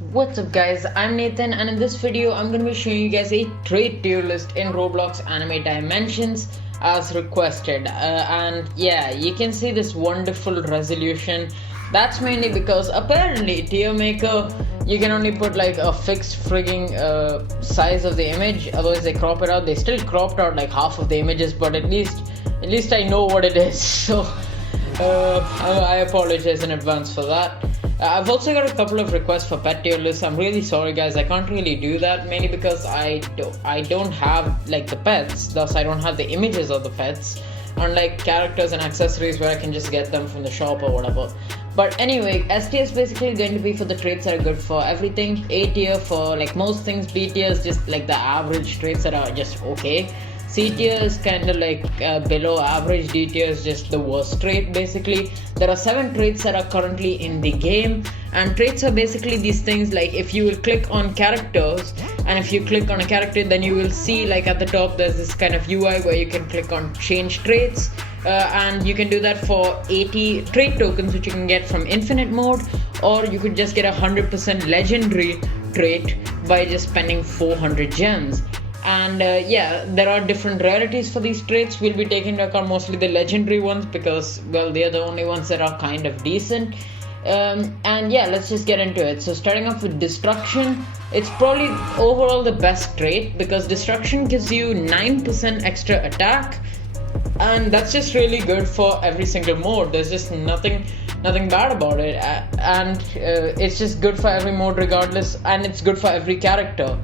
What's up guys, I'm Nathan and in this video I'm going to be showing you guys a trait tier list in Roblox Anime Dimensions as requested. And yeah, you can see this wonderful resolution. That's mainly because apparently tier maker, you can only put like a fixed frigging size of the image, otherwise they crop it out. They still cropped out like half of the images, but at least I know what it is. So I apologize in advance for that. I've also got a couple of requests for pet tier lists. I'm really sorry guys, I can't really do that, mainly because I don't have like the pets, thus I don't have the images of the pets, unlike characters and accessories where I can just get them from the shop or whatever. But anyway, S tier is basically going to be for the traits that are good for everything. A tier for like most things. B tier is just like the average traits that are just okay. C tier is kind of like below average. D tier is just the worst trait basically. There are 7 traits that are currently in the game, and traits are basically these things like if you will click on characters, and if you click on a character then you will see like at the top there's this kind of UI where you can click on change traits, and you can do that for 80 trait tokens which you can get from infinite mode, or you could just get 100% legendary trait by just spending 400 gems. And yeah, there are different rarities for these traits. We'll be taking into account mostly the legendary ones because, well, they're the only ones that are kind of decent. And yeah, let's just get into it. So starting off with destruction, it's probably overall the best trait because destruction gives you 9% extra attack, and that's just really good for every single mode. There's just nothing bad about it, and it's just good for every mode regardless, and it's good for every character.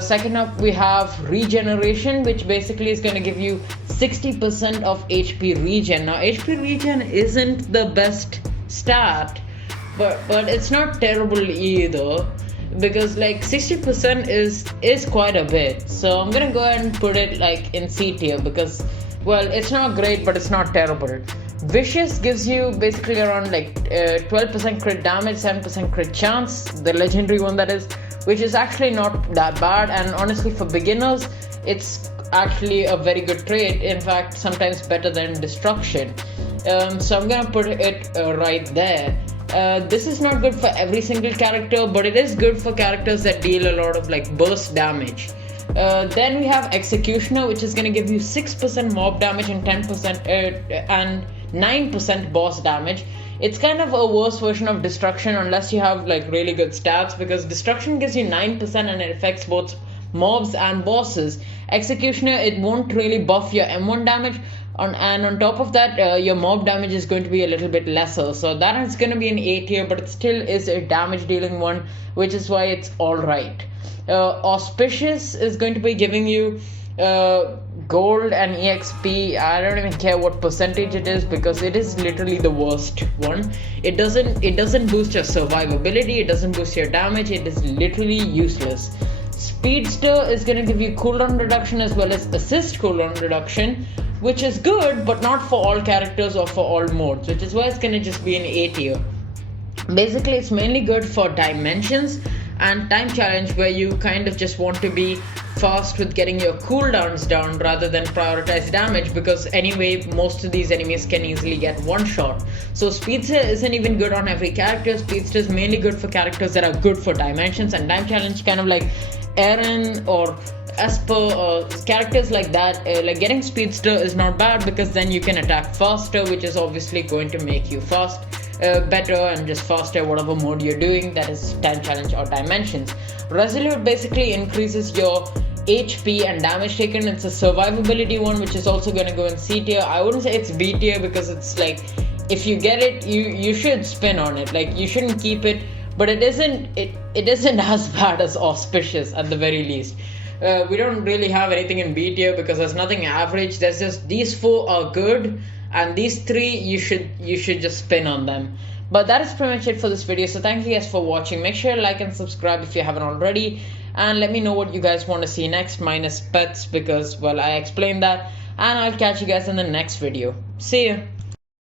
Second up, we have Regeneration, which basically is going to give you 60% of HP regen. Now, HP regen isn't the best stat, but it's not terrible either, because like 60% is quite a bit. So I'm gonna go ahead and put it like in C tier because, well, it's not great, but it's not terrible. Vicious gives you basically around like 12% crit damage, 7% crit chance, the legendary one that is, which is actually not that bad, and honestly for beginners it's actually a very good trait, in fact sometimes better than destruction. So I'm gonna put it right there. This is not good for every single character, but it is good for characters that deal a lot of like burst damage. Then we have Executioner, which is going to give you 6% mob damage and 10% and 9% boss damage. It's kind of a worse version of Destruction unless you have like really good stats, because Destruction gives you 9% and it affects both mobs and bosses. Executioner, it won't really buff your M1 damage, and on top of that your mob damage is going to be a little bit lesser, so that is going to be an A tier, but it still is a damage dealing one, which is why it's alright. Auspicious is going to be giving you gold and EXP. I don't even care what percentage it is because it is literally the worst one. It doesn't boost your survivability, it doesn't boost your damage, it is literally useless. Speedster is going to give you cooldown reduction as well as assist cooldown reduction, which is good but not for all characters or for all modes, which is why it's going to just be an A tier. Basically it's mainly good for dimensions and time challenge, where you kind of just want to be fast with getting your cooldowns down rather than prioritize damage, because anyway most of these enemies can easily get one shot. So Speedster isn't even good on every character. Speedster is mainly good for characters that are good for dimensions and time challenge, kind of like Eren or Esper or characters like that. Like getting Speedster is not bad because then you can attack faster, which is obviously going to make you better and just faster whatever mode you're doing, that is time challenge or dimensions. Resolute basically increases your HP and damage taken. It's a survivability one, which is also going to go in C tier. I wouldn't say it's B tier because it's like if you get it, you should spin on it, like you shouldn't keep it, but it isn't as bad as Auspicious at the very least. We don't really have anything in B tier because there's nothing average. There's just these 4 are good, and these 3 you should just spin on them. But that is pretty much it for this video, so thank you guys for watching. Make sure to like and subscribe if you haven't already, and let me know what you guys want to see next, minus pets, because, well, I explained that, and I'll catch you guys in the next video. See ya.